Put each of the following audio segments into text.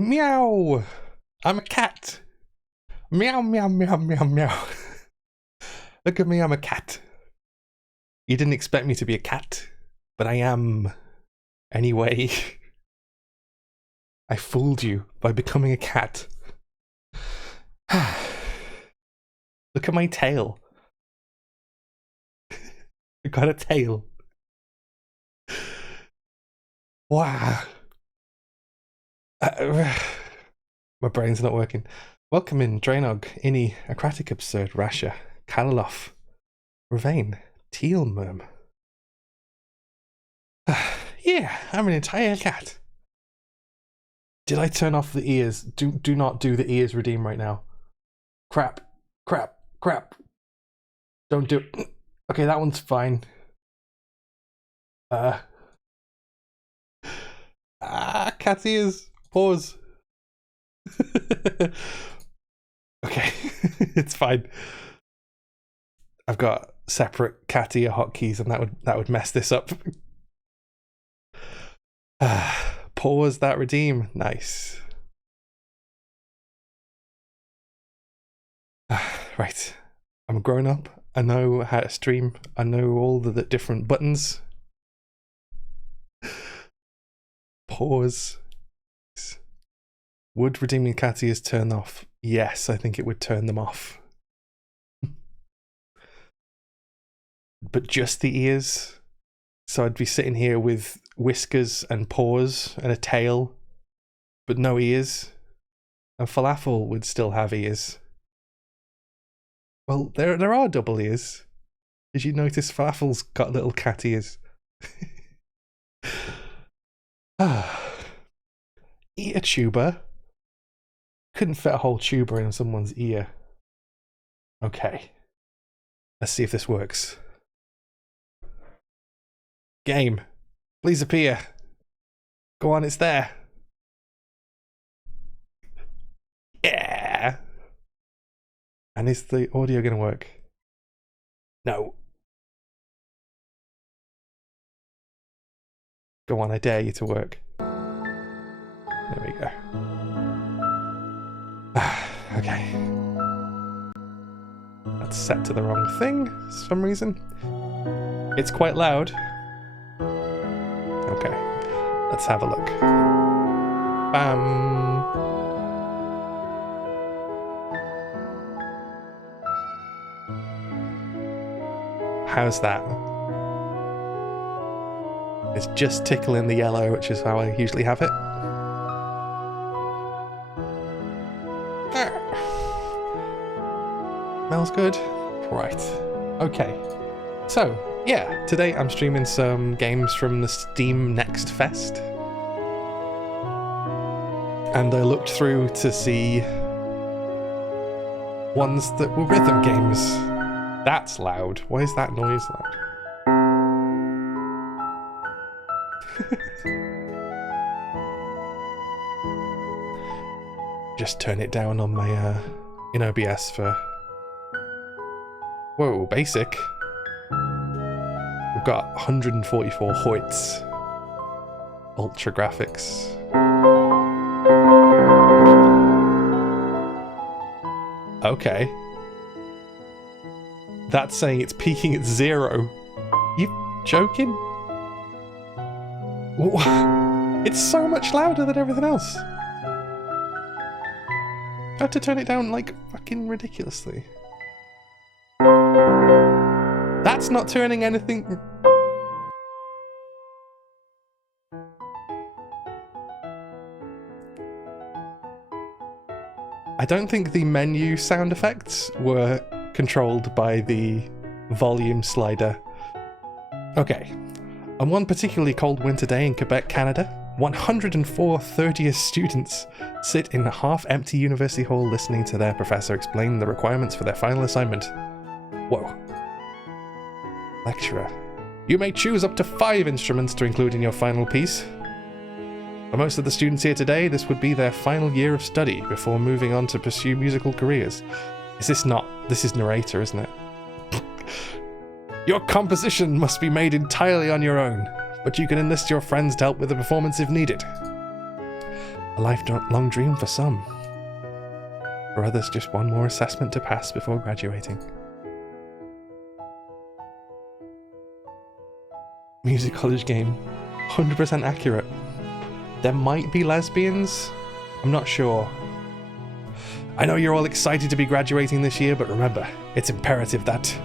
Meow! I'm a cat! Meow, meow, meow, meow, meow. Look at me, I'm a cat. You didn't expect me to be a cat, but I am. Anyway. I fooled you by becoming a cat. Look at my tail. I got a tail. Wow. My brain's not working. Welcome in, Drainog, Inni, Acratic Absurd, Rasha, Kalaloff, Ravane, Tealmerm. Yeah, I'm an entire cat. Did I turn off the ears? Do not do the ears redeem right now. Crap. Don't do it. Okay, that one's fine. Cat ears. Pause. Okay, it's fine. I've got separate cat ear hotkeys, and that would mess this up. Pause that redeem. Nice. Right. I'm a grown up. I know how to stream. I know all the different buttons. Pause. Would redeeming cat ears turn off? Yes, I think it would turn them off. But just the ears. So I'd be sitting here with whiskers and paws and a tail, but no ears. And Falafel would still have ears. Well, there are double ears. Did you notice Falafel's got little cat ears? Eat a tuber. Couldn't fit a whole tuber in someone's ear. Okay. Let's see if this works. Game. Please appear. Go on, it's there. Yeah. And is the audio going to work? No. Go on, I dare you to work. There we go. Okay. That's set to the wrong thing for some reason. It's quite loud. Okay. Let's have a look. Bam. How's that? It's just tickling the yellow, which is how I usually have it. Smells good. Right. Okay. So, yeah, today I'm streaming some games from the Steam Next Fest. And I looked through to see ones that were rhythm games. That's loud. Why is that noise loud? Just turn it down on my in OBS for... Whoa, basic. We've got 144 Hoyts. Ultra graphics. Okay. That's saying it's peaking at 0. You joking? It's so much louder than everything else. I had to turn it down like fucking ridiculously. That's not turning anything. I don't think the menu sound effects were controlled by the volume slider. Okay. On one particularly cold winter day in Quebec, Canada, 104 30-year students sit in a half-empty university hall listening to their professor explain the requirements for their final assignment. Whoa. Lecturer. You may choose up to 5 instruments to include in your final piece. For most of the students here today, this would be their final year of study before moving on to pursue musical careers. This is narrator, isn't it? Your composition must be made entirely on your own, but you can enlist your friends to help with the performance if needed. A lifelong dream for some. For others, just one more assessment to pass before graduating. Music college game. 100% accurate. There might be lesbians. I'm not sure. I know you're all excited to be graduating this year, but remember, it's imperative that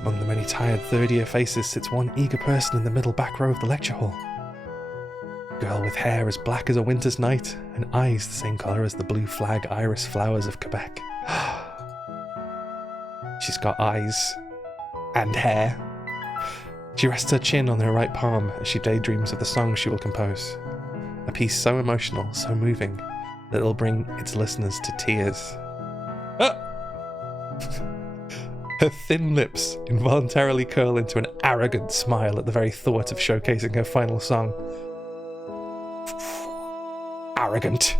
among the many tired third-year faces sits one eager person in the middle back row of the lecture hall. A girl with hair as black as a winter's night and eyes the same colour as the blue flag iris flowers of Quebec. She's got eyes and hair. She rests her chin on her right palm as she daydreams of the song she will compose. A piece so emotional, so moving, that it'll bring its listeners to tears. Her thin lips involuntarily curl into an arrogant smile at the very thought of showcasing her final song. Arrogant.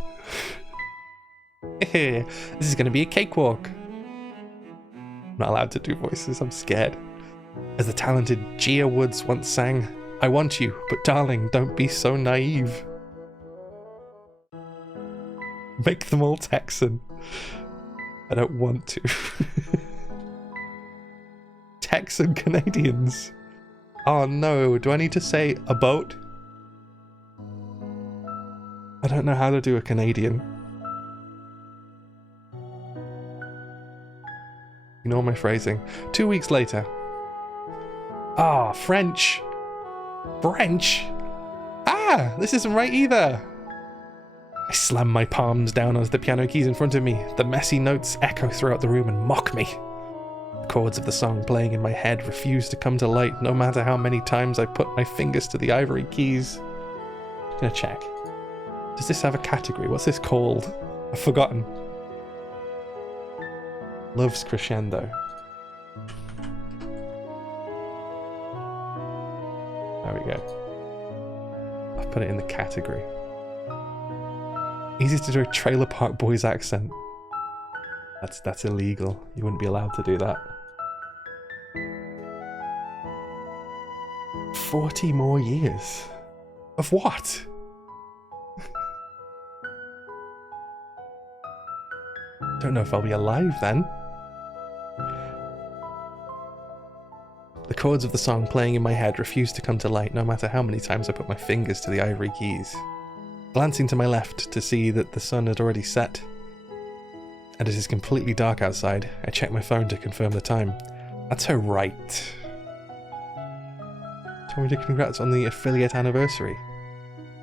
This is going to be a cakewalk. I'm not allowed to do voices, I'm scared. As the talented Gia Woods once sang, I want you, but darling, don't be so naive. Make them all Texan. I don't want to. Texan Canadians. Oh no, do I need to say a boat? I don't know how to do a Canadian. Ignore my phrasing. 2 weeks later. Ah, French. French? Ah, this isn't right either. I slam my palms down onto the piano keys in front of me. The messy notes echo throughout the room and mock me. The chords of the song playing in my head refuse to come to light, no matter how many times I put my fingers to the ivory keys. I'm gonna check. Does this have a category? What's this called? I've forgotten. Love's Crescendo. There we go. I've put it in the category. Easy to do a Trailer Park Boys accent. That's illegal. You wouldn't be allowed to do that. 40 more years. Of what? Don't know if I'll be alive then. The chords of the song playing in my head refuse to come to light, no matter how many times I put my fingers to the ivory keys. Glancing to my left to see that the sun had already set, and it is completely dark outside, I check my phone to confirm the time. That's her right. Told me to congrats on the affiliate anniversary.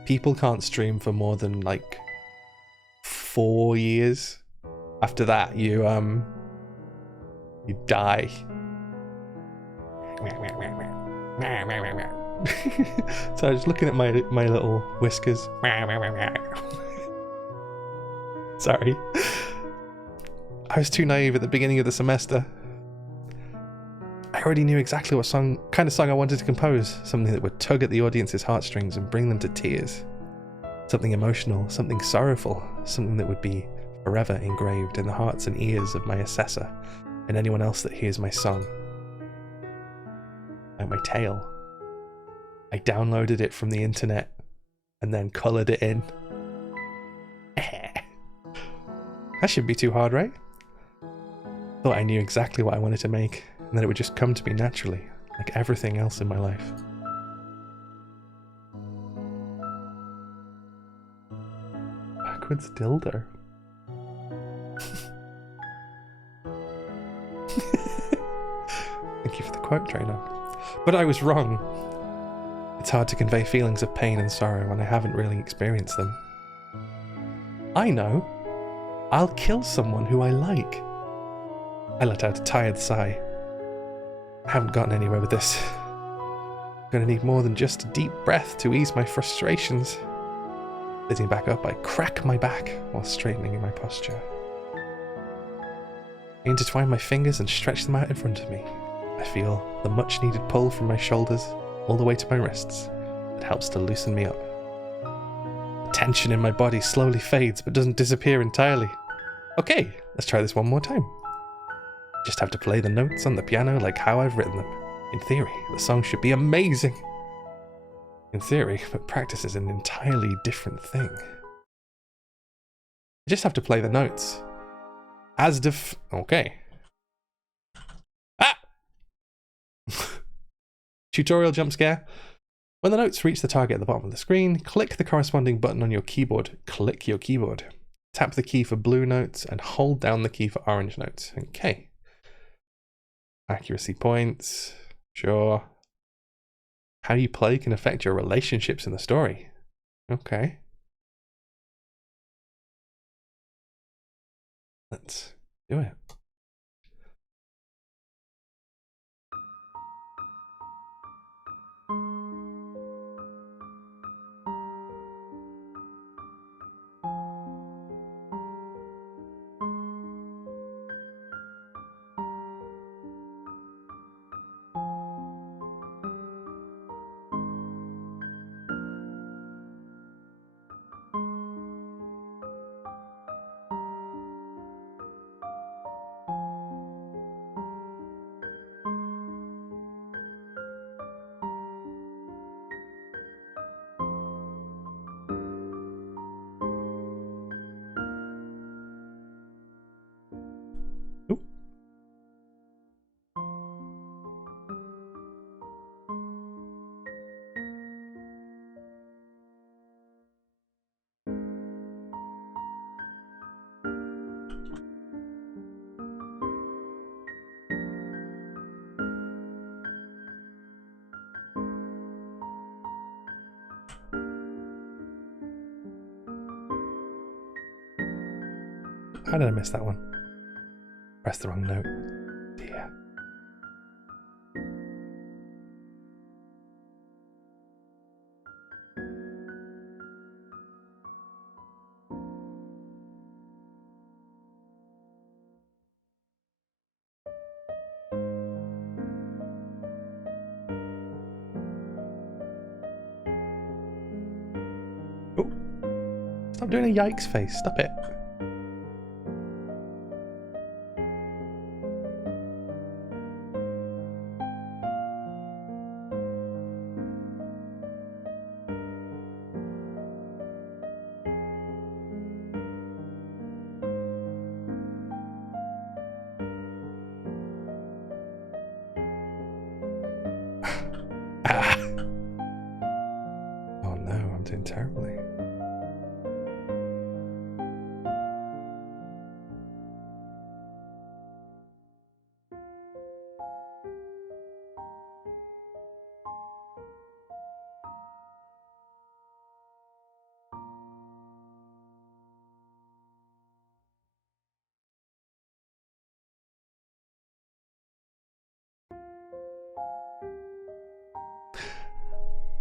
People can't stream for more than like 4 years. After that, you die. So I was looking at my little whiskers. Sorry. I was too naive at the beginning of the semester. I already knew exactly what kind of song I wanted to compose. Something that would tug at the audience's heartstrings and bring them to tears. Something emotional, something sorrowful, something that would be forever engraved in the hearts and ears of my assessor and anyone else that hears my song. Like my tale. I downloaded it from the internet and then coloured it in. That shouldn't be too hard, right? Thought I knew exactly what I wanted to make, and then it would just come to me naturally, like everything else in my life. Backwards dildo. Thank you for the quote, trainer. But I was wrong. It's hard to convey feelings of pain and sorrow when I haven't really experienced them. I know. I'll kill someone who I like. I let out a tired sigh. I haven't gotten anywhere with this. I'm gonna need more than just a deep breath to ease my frustrations. Sitting back up, I crack my back while straightening in my posture. I intertwine my fingers and stretch them out in front of me. I feel the much needed pull from my shoulders all the way to my wrists that helps to loosen me up. The tension in my body slowly fades but doesn't disappear entirely. Okay, let's try this one more time. Just have to play the notes on the piano like how I've written them. In theory, the song should be amazing. In theory, but practice is an entirely different thing. You just have to play the notes. Okay. Ah! Tutorial jump scare. When the notes reach the target at the bottom of the screen, click the corresponding button on your keyboard. Click your keyboard. Tap the key for blue notes and hold down the key for orange notes. Okay. Accuracy points. Sure. How you play can affect your relationships in the story. Okay. Let's do it. How did I miss that one? Press the wrong note. Dear. Oh. Stop doing a yikes face. Stop it. Terribly.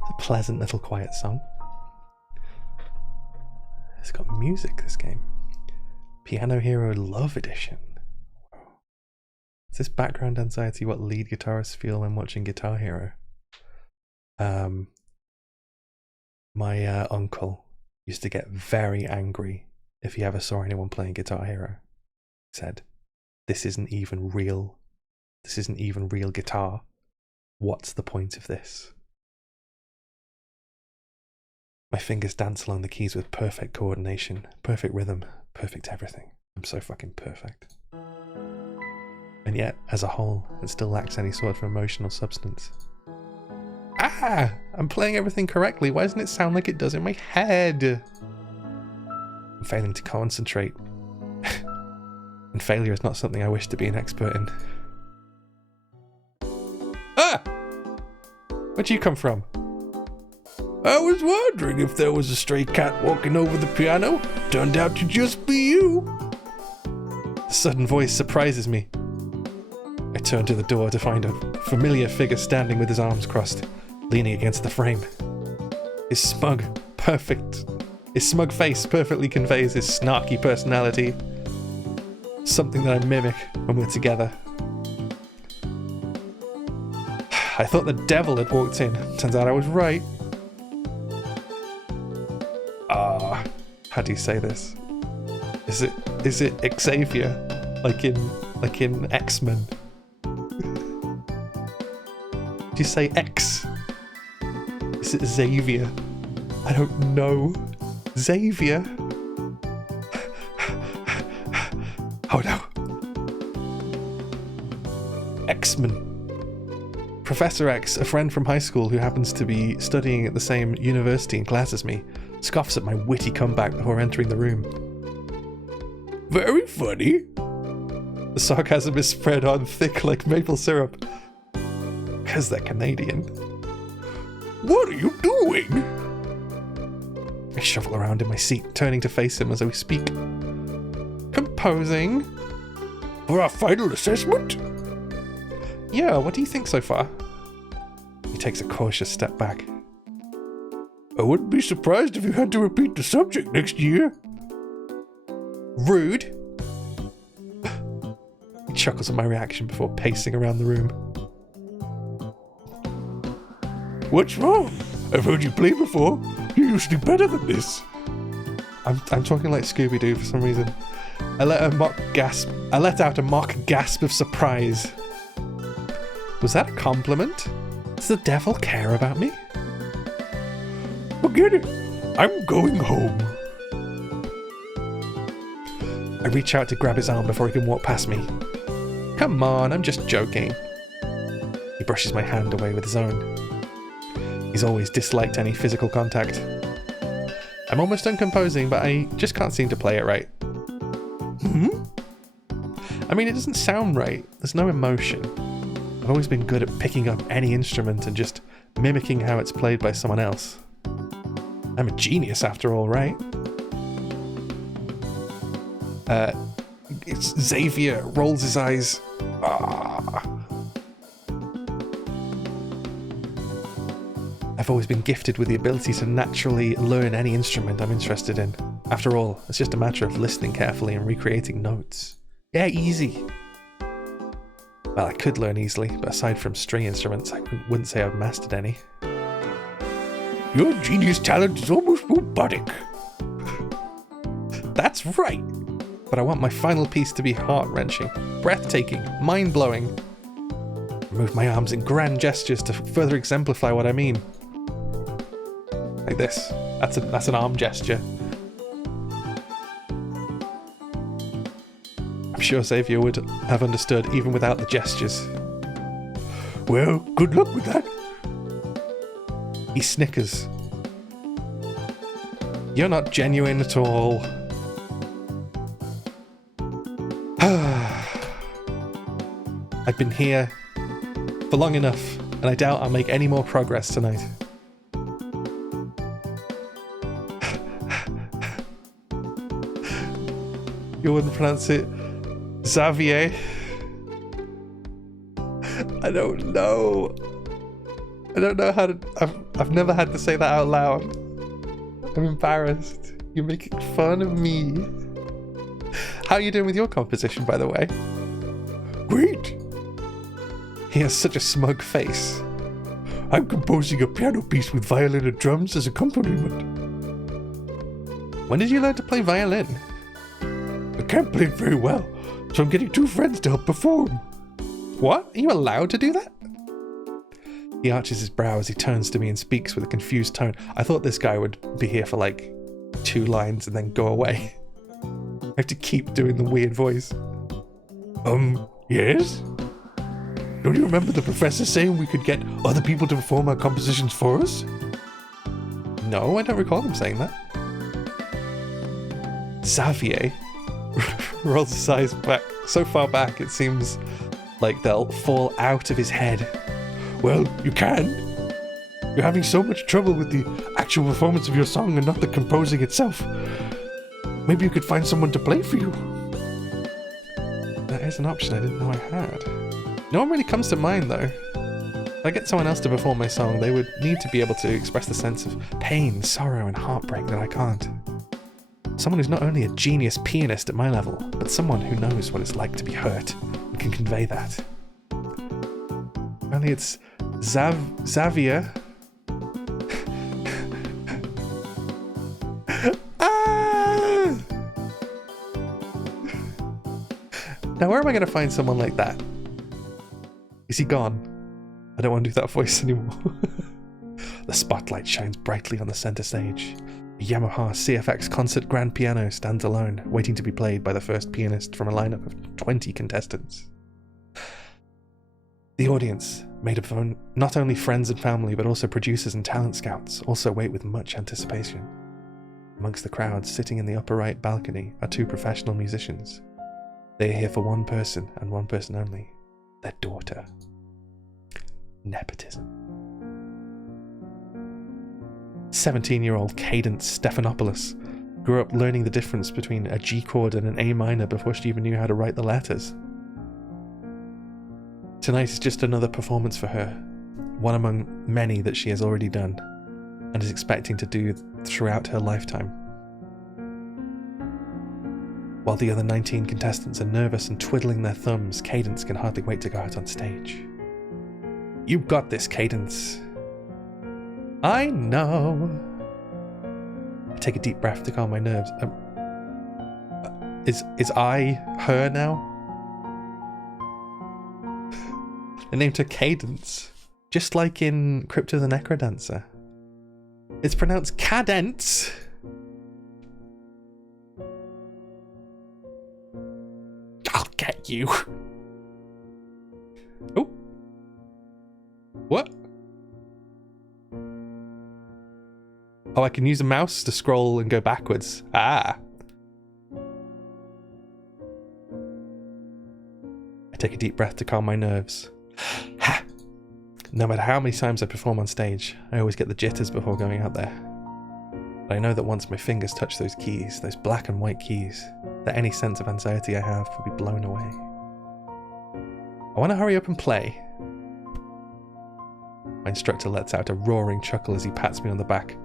It's a pleasant little quiet song. It's got music, this game. Piano Hero Love Edition. Is this background anxiety what lead guitarists feel when watching Guitar Hero? My uncle used to get very angry if he ever saw anyone playing Guitar Hero. He said, this isn't even real guitar. What's the point of this? My fingers dance along the keys with perfect coordination, perfect rhythm, perfect everything. I'm so fucking perfect. And yet, as a whole, it still lacks any sort of emotional substance. Ah! I'm playing everything correctly. Why doesn't it sound like it does in my head? I'm failing to concentrate. And failure is not something I wish to be an expert in. Ah! Where'd you come from? I was wondering if there was a stray cat walking over the piano. Turned out to just be you. The sudden voice surprises me. I turn to the door to find a familiar figure standing with his arms crossed, leaning against the frame. His smug face perfectly conveys his snarky personality. Something that I mimic when we're together. I thought the devil had walked in. Turns out I was right. How do you say this? Is it Xavier? Like in X-Men? Do you say X? Is it Xavier? I don't know. Xavier? Oh no. X-Men. Professor X, a friend from high school who happens to be studying at the same university and class as me, scoffs at my witty comeback before entering the room. Very funny. The sarcasm is spread on thick like maple syrup. Because they're Canadian. What are you doing? I shuffle around in my seat, turning to face him as we speak. Composing. For our final assessment? Yeah, what do you think so far? He takes a cautious step back. I wouldn't be surprised if you had to repeat the subject next year. Rude. He chuckles at my reaction before pacing around the room. What's wrong? I've heard you play before. You're usually better than this. I'm talking like Scooby-Doo for some reason. I let out a mock gasp of surprise. Was that a compliment? Does the devil care about me? Forget it. I'm going home. I reach out to grab his arm before he can walk past me. Come on, I'm just joking. He brushes my hand away with his own. He's always disliked any physical contact. I'm almost done composing, but I just can't seem to play it right. I mean, it doesn't sound right. There's no emotion. I've always been good at picking up any instrument and just mimicking how it's played by someone else. I'm a genius after all, right? It's Xavier rolls his eyes. I've always been gifted with the ability to naturally learn any instrument I'm interested in. After all, it's just a matter of listening carefully and recreating notes. Yeah, easy. Well, I could learn easily, but aside from string instruments, I wouldn't say I've mastered any. Your genius talent is almost robotic. That's right. But I want my final piece to be heart-wrenching, breathtaking, mind-blowing. I move my arms in grand gestures to further exemplify what I mean. Like this. That's an arm gesture. I'm sure Xavier would have understood even without the gestures. Well, good luck with that. He snickers. You're not genuine at all. I've been here for long enough, and I doubt I'll make any more progress tonight. You wouldn't pronounce it Xavier? I don't know. I don't know how to... I've never had to say that out loud. I'm embarrassed. You're making fun of me. How are you doing with your composition, by the way? Great. He has such a smug face. I'm composing a piano piece with violin and drums as accompaniment. When did you learn to play violin? I can't play it very well, so I'm getting 2 friends to help perform. What? Are you allowed to do that? He arches his brow as he turns to me and speaks with a confused tone. I thought this guy would be here for like 2 lines and then go away. I have to keep doing the weird voice. Yes? Don't you remember the professor saying we could get other people to perform our compositions for us? No, I don't recall him saying that. Xavier rolls his eyes back so far back it seems like they'll fall out of his head. Well, you can. You're having so much trouble with the actual performance of your song and not the composing itself. Maybe you could find someone to play for you. That is an option I didn't know I had. No one really comes to mind though. If I get someone else to perform my song, they would need to be able to express the sense of pain, sorrow, and heartbreak that I can't. Someone who's not only a genius pianist at my level, but someone who knows what it's like to be hurt and can convey that. Only it's Xavier. Now where am I going to find someone like that? Is he gone? I don't want to do that voice anymore. The The spotlight shines brightly on the center stage. A Yamaha CFX concert grand piano stands alone, waiting to be played by the first pianist from a lineup of 20 contestants. The audience, made up of not only friends and family, but also producers and talent scouts, also wait with much anticipation. Amongst the crowd, sitting in the upper right balcony, are 2 professional musicians. They are here for one person, and one person only. Their daughter. Nepotism. 17-year-old Cadence Stephanopoulos grew up learning the difference between a G chord and an A minor before she even knew how to write the letters. Tonight is just another performance for her, one among many that she has already done, and is expecting to do throughout her lifetime. While the other 19 contestants are nervous and twiddling their thumbs, Cadence can hardly wait to go out on stage. You got this, Cadence. I know. I take a deep breath to calm my nerves. Is I her now? They named her Cadence, just like in Crypto the Necrodancer. It's pronounced cadence. I'll get you. Oh. What? Oh, I can use a mouse to scroll and go backwards. Ah. I take a deep breath to calm my nerves. No matter how many times I perform on stage, I always get the jitters before going out there. But I know that once my fingers touch those keys, those black and white keys, that any sense of anxiety I have will be blown away. I want to hurry up and play. My instructor lets out a roaring chuckle as he pats me on the back.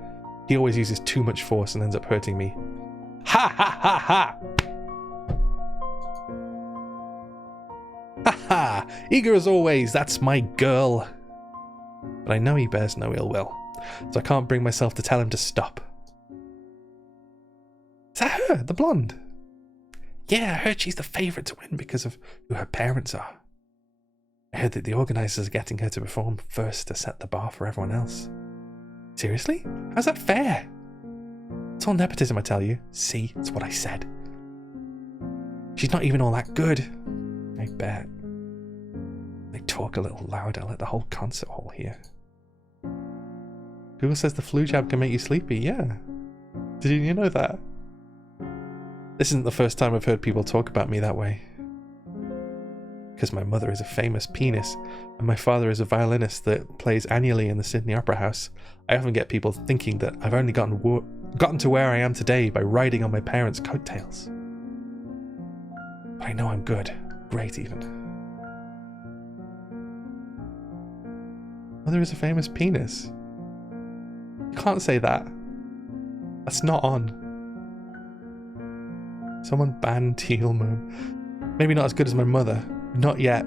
He always uses too much force and ends up hurting me. Ha ha ha ha! Ha ha! Eager as always, that's my girl. But I know he bears no ill will, so I can't bring myself to tell him to stop. Is that her, the blonde? Yeah, I heard she's the favourite to win because of who her parents are. I heard that the organisers are getting her to perform first to set the bar for everyone else. Seriously? How's that fair? It's all nepotism, I tell you. See, it's what I said. She's not even all that good. I bet. They talk a little louder, let the whole concert hall hear. Google says the flu jab can make you sleepy. Yeah. Did you know that? This isn't the first time I've heard people talk about me that way. Because my mother is a famous pianist and my father is a violinist that plays annually in the Sydney Opera House, I often get people thinking that I've only gotten to where I am today by riding on my parents' coattails. But I know I'm good. Great, even. Mother is a famous pianist. You can't say that. That's not on. Someone banned Teal Moon. Maybe not as good as my mother. Not yet.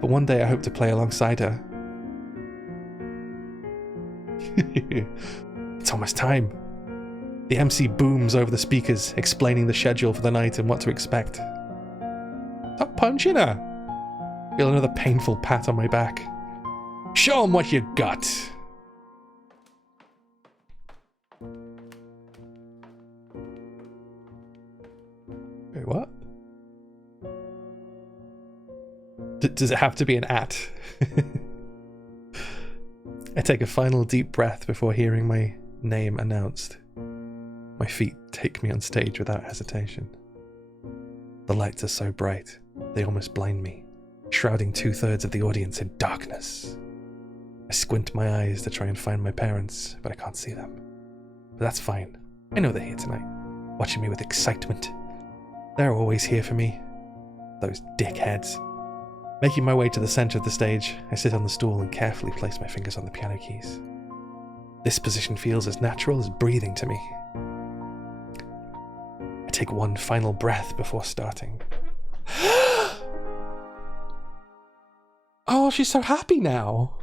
But one day I hope to play alongside her. It's almost time. The MC booms over the speakers, explaining the schedule for the night and what to expect. Stop punching her! Feel another painful pat on my back. Show 'em what you got! Wait, what? Does it have to be an at? I take a final deep breath before hearing my name announced. My feet take me on stage without hesitation. The lights are so bright, they almost blind me, shrouding 2/3 of the audience in darkness. I squint my eyes to try and find my parents, but I can't see them. But that's fine. I know they're here tonight, watching me with excitement. They're always here for me. Those dickheads. Making my way to the centre of the stage, I sit on the stool and carefully place my fingers on the piano keys. This position feels as natural as breathing to me. I take one final breath before starting. Oh, she's so happy now.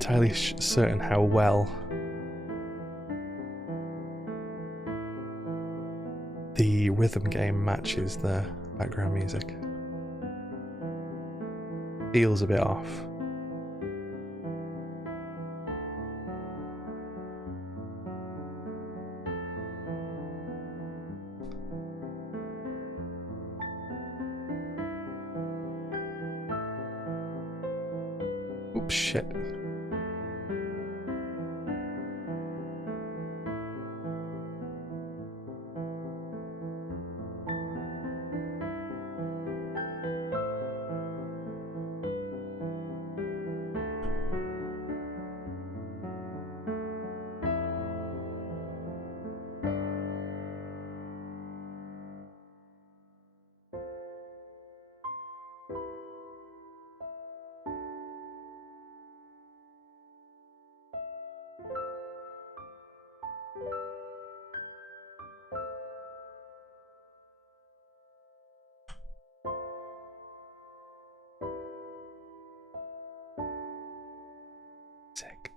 entirely certain how well the rhythm game matches the background music. Feels a bit off. Oops, shit. Sick.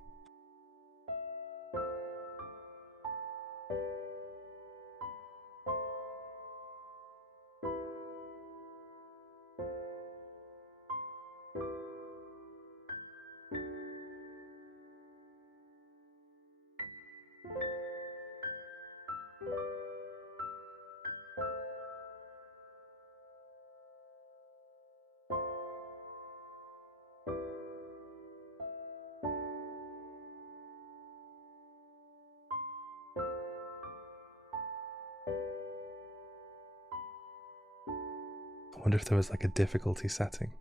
I wonder if there was like a difficulty setting.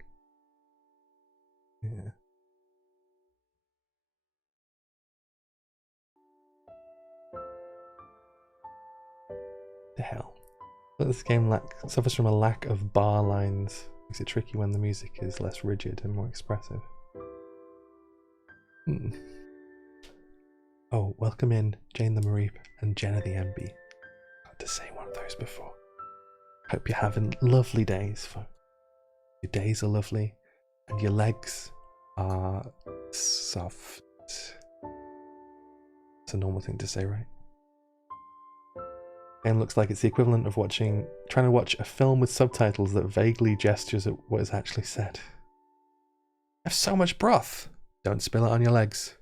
Yeah. The hell. But this game suffers from a lack of bar lines. Makes it tricky when the music is less rigid and more expressive. Oh, welcome in Jane the Mareep and Jenna the MB. Got to say one of those before. Hope you're having lovely days, folks. Your days are lovely and your legs are soft. It's a normal thing to say, right? Game looks like it's the equivalent of trying to watch a film with subtitles that vaguely gestures at what is actually said. I have so much broth. Don't spill it on your legs.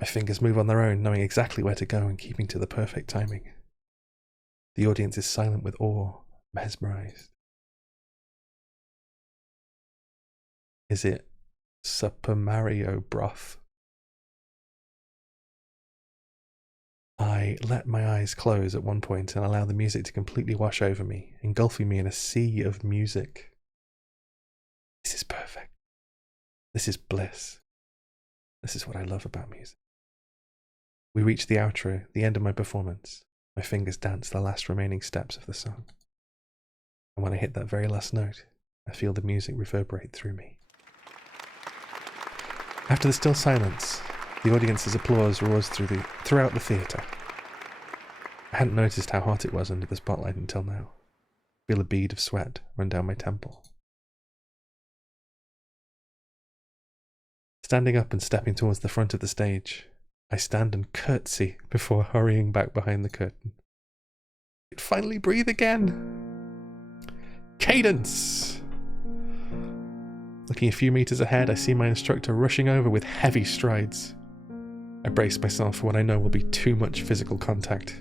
My fingers move on their own, knowing exactly where to go and keeping to the perfect timing. The audience is silent with awe, mesmerized. Is it Super Mario broth? I let my eyes close at one point and allow the music to completely wash over me, engulfing me in a sea of music. This is perfect. This is bliss. This is what I love about music. We reach the outro, the end of my performance. My fingers dance the last remaining steps of the song. And when I hit that very last note, I feel the music reverberate through me. After the still silence, the audience's applause roars throughout the theatre. I hadn't noticed how hot it was under the spotlight until now. I feel a bead of sweat run down my temple. Standing up and stepping towards the front of the stage, I stand and curtsy before hurrying back behind the curtain. I could finally breathe again. Cadence! Looking a few meters ahead, I see my instructor rushing over with heavy strides. I brace myself for what I know will be too much physical contact.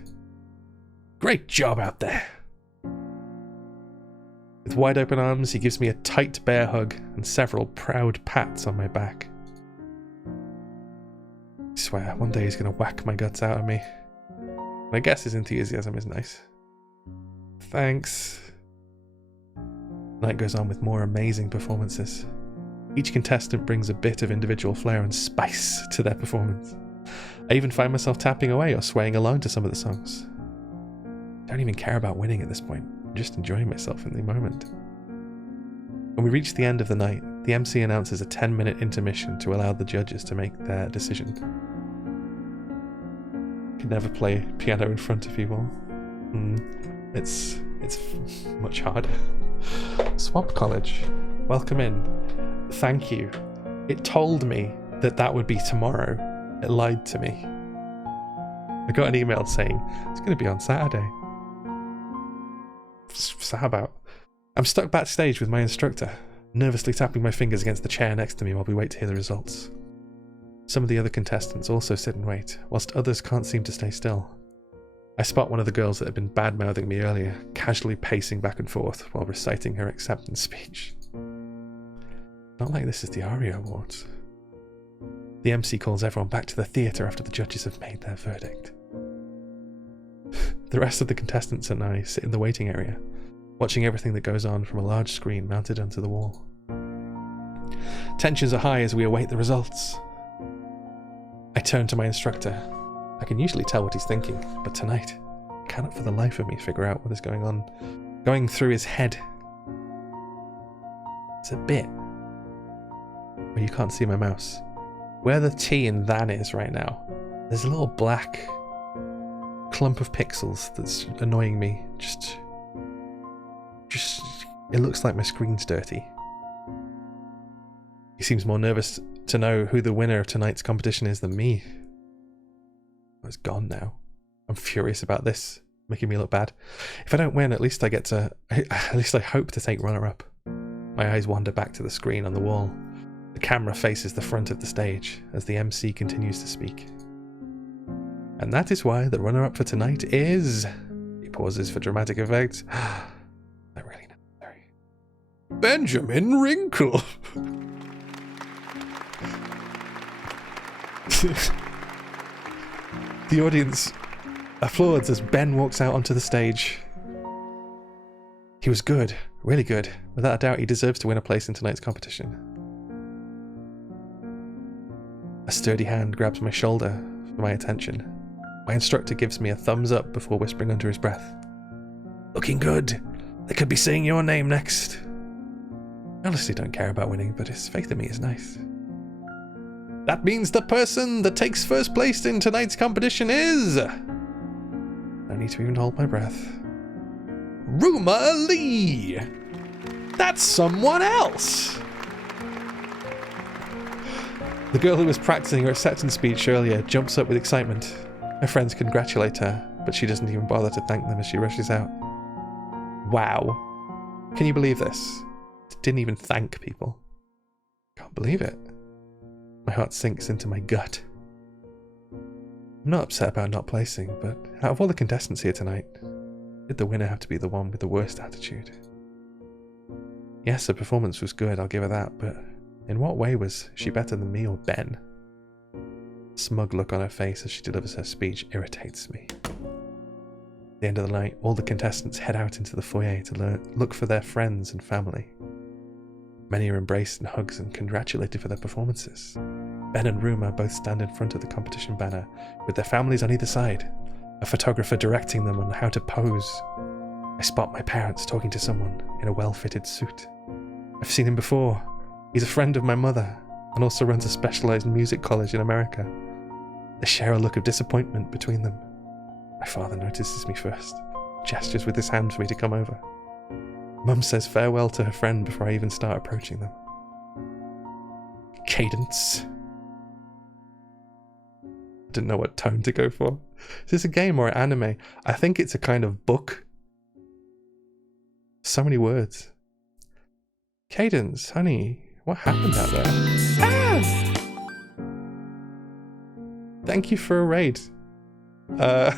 Great job out there! With wide open arms, he gives me a tight bear hug and several proud pats on my back. I swear, one day he's going to whack my guts out of me. And I guess his enthusiasm is nice. Thanks. The night goes on with more amazing performances. Each contestant brings a bit of individual flair and spice to their performance. I even find myself tapping away or swaying along to some of the songs. I don't even care about winning at this point. I'm just enjoying myself in the moment. When we reach the end of the night, the MC announces a 10-minute intermission to allow the judges to make their decision. I could never play piano in front of people. It's much harder. Swap College. Welcome in. Thank you. It told me that would be tomorrow. It lied to me. I got an email saying, it's going to be on Saturday. So how about? I'm stuck backstage with my instructor, nervously tapping my fingers against the chair next to me while we wait to hear the results. Some of the other contestants also sit and wait, whilst others can't seem to stay still. I spot one of the girls that had been bad-mouthing me earlier, casually pacing back and forth while reciting her acceptance speech. Not like this is the ARIA Awards. The MC calls everyone back to the theatre after the judges have made their verdict. The rest of the contestants and I sit in the waiting area, watching everything that goes on from a large screen mounted onto the wall. Tensions are high as we await the results. I turn to my instructor. I can usually tell what he's thinking, but tonight, I cannot for the life of me figure out what is going through his head. It's a bit where you can't see my mouse. Where the T in than is right now, there's a little black clump of pixels that's annoying me. Just it looks like my screen's dirty. He seems more nervous to know who the winner of tonight's competition is than me. Oh, it's gone now. I'm furious about this, making me look bad. If I don't win, at least I hope to take runner-up. My eyes wander back to the screen on the wall. The camera faces the front of the stage as the MC continues to speak. And that is why the runner-up for tonight is... He pauses for dramatic effect. Not really necessary. Benjamin Wrinkle! The audience applauds as Ben walks out onto the stage. He was good, really good. Without a doubt, he deserves to win a place in tonight's competition. A sturdy hand grabs my shoulder for my attention. My instructor gives me a thumbs up before whispering under his breath. Looking good. They could be saying your name next. I honestly don't care about winning, but his faith in me is nice. That means the person that takes first place in tonight's competition is... No need to even hold my breath. Ruma Lee! That's someone else! The girl who was practicing her acceptance speech earlier jumps up with excitement. Her friends congratulate her, but she doesn't even bother to thank them as she rushes out. Wow. Can you believe this? Didn't even thank people. Can't believe it. My heart sinks into my gut. I'm not upset about not placing, but out of all the contestants here tonight, did the winner have to be the one with the worst attitude? Yes, her performance was good, I'll give her that, but in what way was she better than me or Ben? The smug look on her face as she delivers her speech irritates me. At the end of the night, all the contestants head out into the foyer to look for their friends and family. Many are embraced in hugs and congratulated for their performances. Ben and Ruma both stand in front of the competition banner with their families on either side, a photographer directing them on how to pose. I spot my parents talking to someone in a well-fitted suit. I've seen him before. He's a friend of my mother and also runs a specialised music college in America. They share a look of disappointment between them. My father notices me first, gestures with his hand for me to come over. Mum says farewell to her friend before I even start approaching them. Cadence. I didn't know what tone to go for. Is this a game or an anime? I think it's a kind of book. So many words. Cadence, honey, what happened out there? Ah! Thank you for a raid. The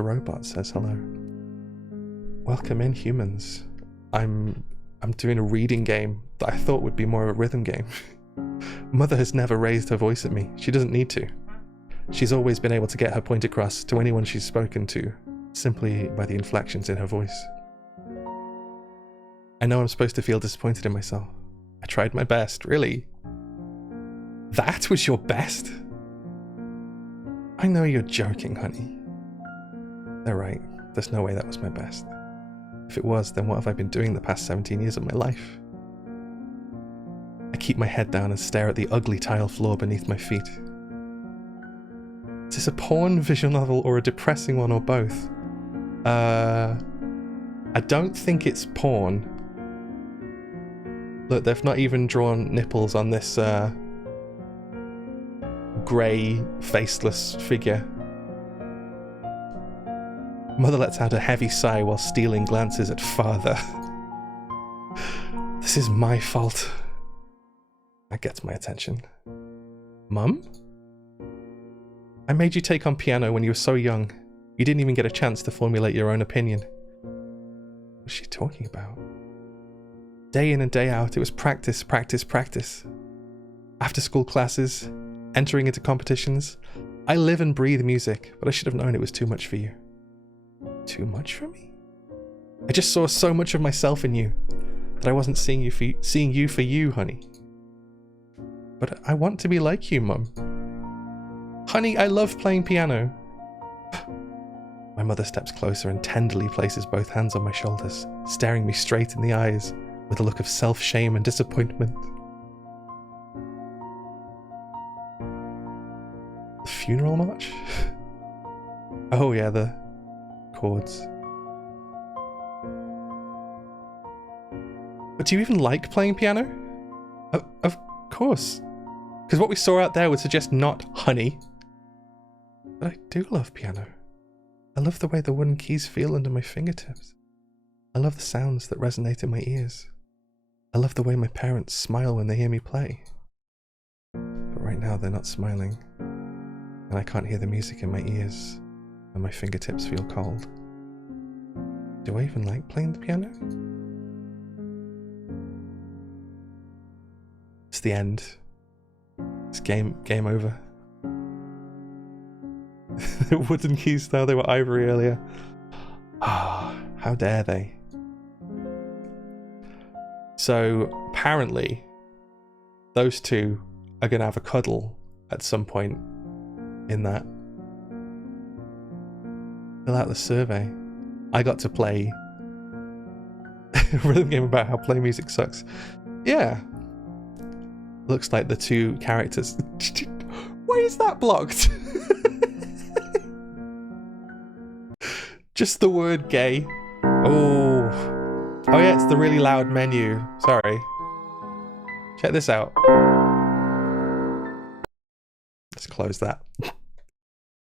robot says hello. Welcome in, humans. I'm doing a reading game that I thought would be more of a rhythm game. Mother has never raised her voice at me. She doesn't need to. She's always been able to get her point across to anyone she's spoken to, simply by the inflections in her voice. I know I'm supposed to feel disappointed in myself. I tried my best, really. That was your best? I know you're joking, honey. They're right. There's no way that was my best. If it was, then what have I been doing the past 17 years of my life? I keep my head down and stare at the ugly tile floor beneath my feet. Is this a porn visual novel or a depressing one or both? I don't think it's porn. Look, they've not even drawn nipples on this grey, faceless figure. Mother lets out a heavy sigh while stealing glances at father. This is my fault. That gets my attention. Mum? I made you take on piano when you were so young. You didn't even get a chance to formulate your own opinion. What's she talking about? Day in and day out, it was practice, practice, practice. After school classes, entering into competitions. I live and breathe music, but I should have known it was too much for you. Too much for me? I just saw so much of myself in you that I wasn't seeing you for you, honey. But I want to be like you, Mum. Honey, I love playing piano. My mother steps closer and tenderly places both hands on my shoulders, staring me straight in the eyes with a look of self-shame and disappointment. The funeral march? Oh yeah, the chords. But do you even like playing piano? Of course. Because what we saw out there would suggest not honey. But I do love piano. I love the way the wooden keys feel under my fingertips. I love the sounds that resonate in my ears. I love the way my parents smile when they hear me play. But right now they're not smiling. And I can't hear the music in my ears. And my fingertips feel cold. Do I even like playing the piano? It's the end. It's game over. The wooden keys now, they were ivory earlier. Ah, how dare they? So apparently those two are going to have a cuddle at some point in that. Fill out the survey. I got to play a rhythm game about how play music sucks. Yeah. Looks like the two characters. Why is that blocked? Just the word gay. Oh. Oh yeah, it's the really loud menu. Sorry. Check this out. Let's close that.